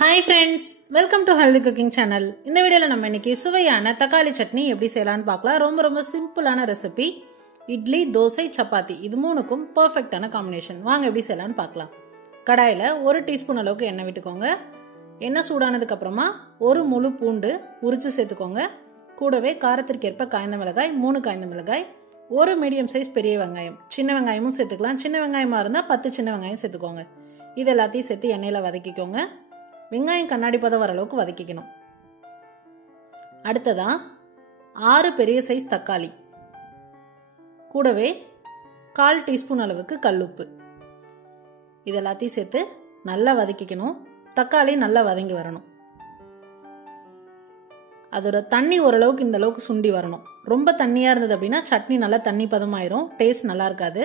Hi friends, welcome to Healthy Cooking Channel. இந்த வீடியோல நம்ம இன்னைக்கு சுவையான தக்காளி சட்னி எப்படி செய்யலாம்னு பார்க்கலாம். ரொம்ப சிம்பிளான ரெசிபி. இட்லி, தோசை, சப்பாத்தி இது மூணுக்கும் பெர்ஃபெக்ட்டான காம்பினேஷன். வாங்க எப்படி செய்யலாம்னு பார்க்கலாம். கடாயில 1 டீஸ்பூன் அளவுக்கு எண்ணெய் விட்டுக்கோங்க. எண்ணெய் சூடானதுக்கு அப்புறமா ஒரு முழு பூண்டு உரிச்சு சேர்த்துக்கோங்க. கூடவே காரத்திற்கு ஏற்ப காய்ந்த மிளகாய், 3 காய்ந்த மிளகாய், ஒரு மீடியம் சைஸ் பெரிய வெங்காயம். சின்ன வெங்காயமும் சேர்த்துக்கலாம். சின்ன வெங்காயமா இருந்தா 10 சின்ன வெங்காயம் சேர்த்துக்கோங்க. இது எல்லாத்தையும் சேர்த்து எண்ணெயில வதக்கிக்கோங்க. வெங்காயம் கண்ணாடி பதம் வர அளவுக்கு வதக்கிக்கணும். அடுத்ததா 6 பெரிய சைஸ் தக்காளி, கூடவே 1/4 டீஸ்பூன் அளவுக்கு கல்லுப்பு, இது எல்லாத்தையும் சேர்த்து நல்லா வதக்கிக்கணும். தக்காளி நல்லா வதங்கி வரணும். அதோட தண்ணி ஓரளவுக்கு இந்த அளவுக்கு சுண்டி வரணும். ரொம்ப தண்ணியா இருந்தது அப்படின்னா சட்னி நல்லா தண்ணி பதமாயிரும், டேஸ்ட் நல்லா இருக்காது.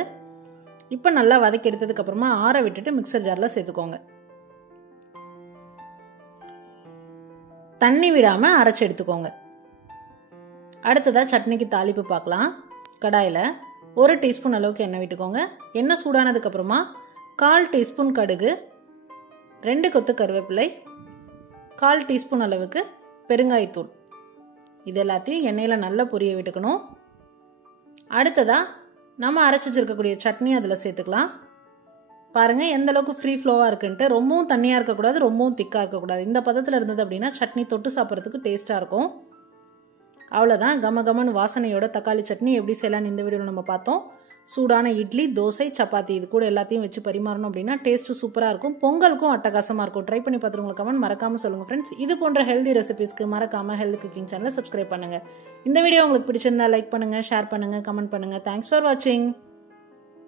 இப்போ நல்லா வதக்கி எடுத்ததுக்கு அப்புறமா ஆற விட்டுட்டு மிக்சர் ஜார்ல சேர்த்துக்கோங்க. தண்ணி விடாம அரைச்சு எடுத்துக்கோங்க. அடுத்ததா சட்னிக்கு தாளிப்பு பார்க்கலாம். கடாயில 1 டீஸ்பூன் அளவுக்கு எண்ணெய் விட்டுக்கோங்க. எண்ணெய் சூடானதுக்கு அப்புறமா 1/4 டீஸ்பூன் கடுகு, 2 கொத்து கருவேப்பிலை, 1/4 டீஸ்பூன் அளவுக்கு பெருங்காயத்தூள், இது எல்லாத்தையும் எண்ணெயில நல்லா பொரிய விட்டுக்கணும். அடுத்ததா நம்ம அரைச்சு வச்சிருக்கக்கூடிய சட்னி அதில் சேர்த்துக்கலாம். பாருங்க எந்த அளவுக்கு ஃப்ரீ ஃப்ளோவா இருக்குன்ட்டு. ரொம்பவும் தண்ணியா இருக்கக்கூடாது, ரொம்பவும் திக்கா இருக்கக்கூடாது. இந்த பதத்தில் இருந்தது அப்படின்னா சட்னி தொட்டு சாப்பிட்றதுக்கு டேஸ்டா இருக்கும். அவ்வளோதான், கமகமன் வாசனையோட தக்காளி சட்னி எப்படி செய்யலான்னு இந்த வீடியோவில் நம்ம பார்த்தோம். சூடான இட்லி, தோசை, சப்பாத்தி இது கூட எல்லாத்தையும் வச்சு பரிமாறணும் அப்படின்னா டேஸ்ட் சூப்பராக இருக்கும். பொங்கலுக்கும் அட்டகாசமாக இருக்கும். ட்ரை பண்ணி பார்த்துட்டு உங்களுக்கு கமெண்ட் மறக்காம சொல்லுங்க ஃப்ரெண்ட்ஸ். இது போன்ற ஹெல்தி ரெசிபிஸ்க்கு மறக்காம ஹெல்தி குக்கிங் சேனலை சப்ஸ்கிரைப் பண்ணுங்க. இந்த வீடியோ உங்களுக்கு பிடிச்சிருந்தா லைக் பண்ணுங்க, ஷேர் பண்ணுங்க, கமெண்ட் பண்ணுங்க. தேங்க்ஸ் ஃபார் வாட்சிங்.